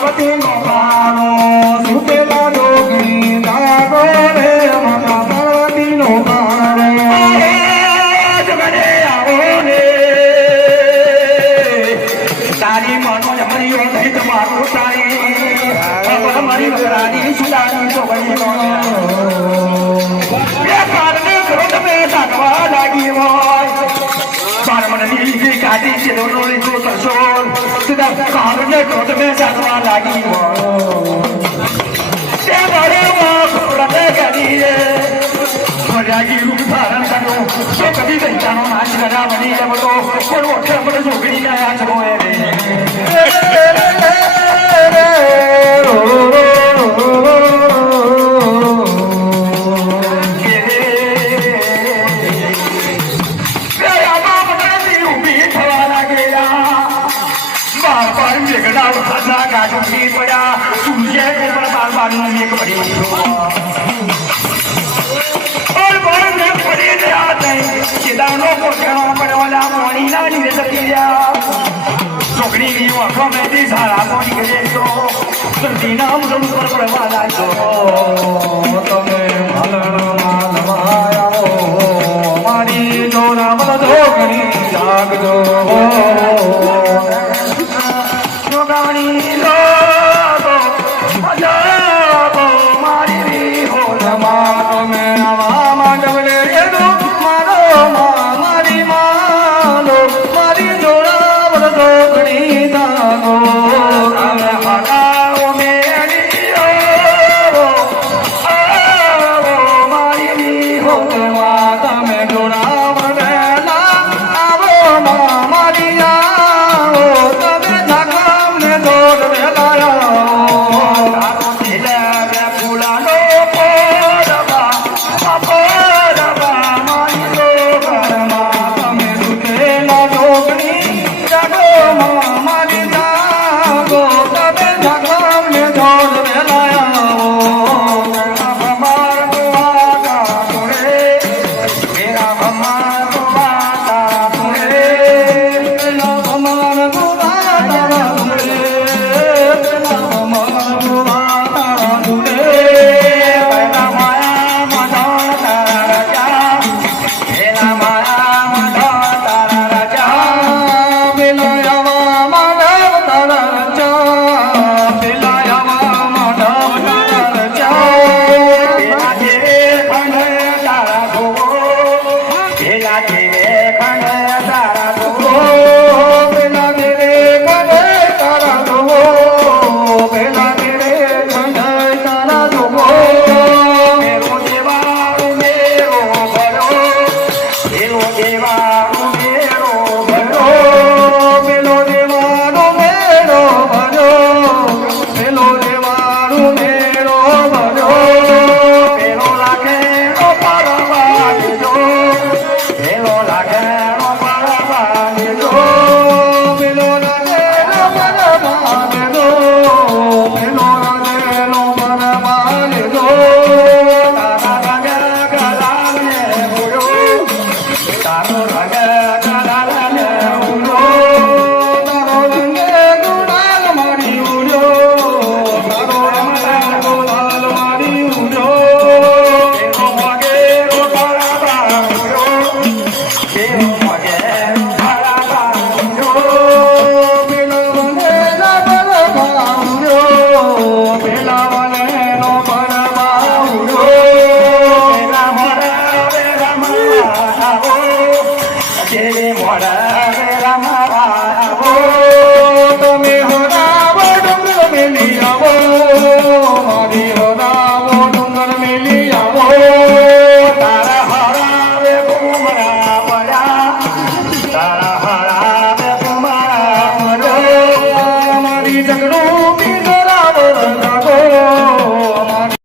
પાર્વતી નો પારો સુતેલા જોગી જાગો રે માતા પાર્વતી નો પારો જગને આવો રે તારી મનો હરિયો નહીં તમારો તારી મારી વરાની સુલાની તો બની બે કારણે ક્રોધ મે સાગવા લાગી હોય પારમણની કાઢી છે દોનોની તો તરસોલ સીધા કારણે ક્રોધ મે સાગવા લાગી હોય તે મારે પ્રતે કરીએ ફર્યાગી રૂપ ધારણ કર્યો તો કદી દૈતાનો નાશ કર્યા બની એમ તો કોઈ ઓઠે મને જોગડી ગયા છો મારી જોરા મન જોગણી જાગજો જોગણી લો મારી હો મારો મે માંડવલે મારો મારી માલો મારી જોરા મન જોગણી જાગો મોડા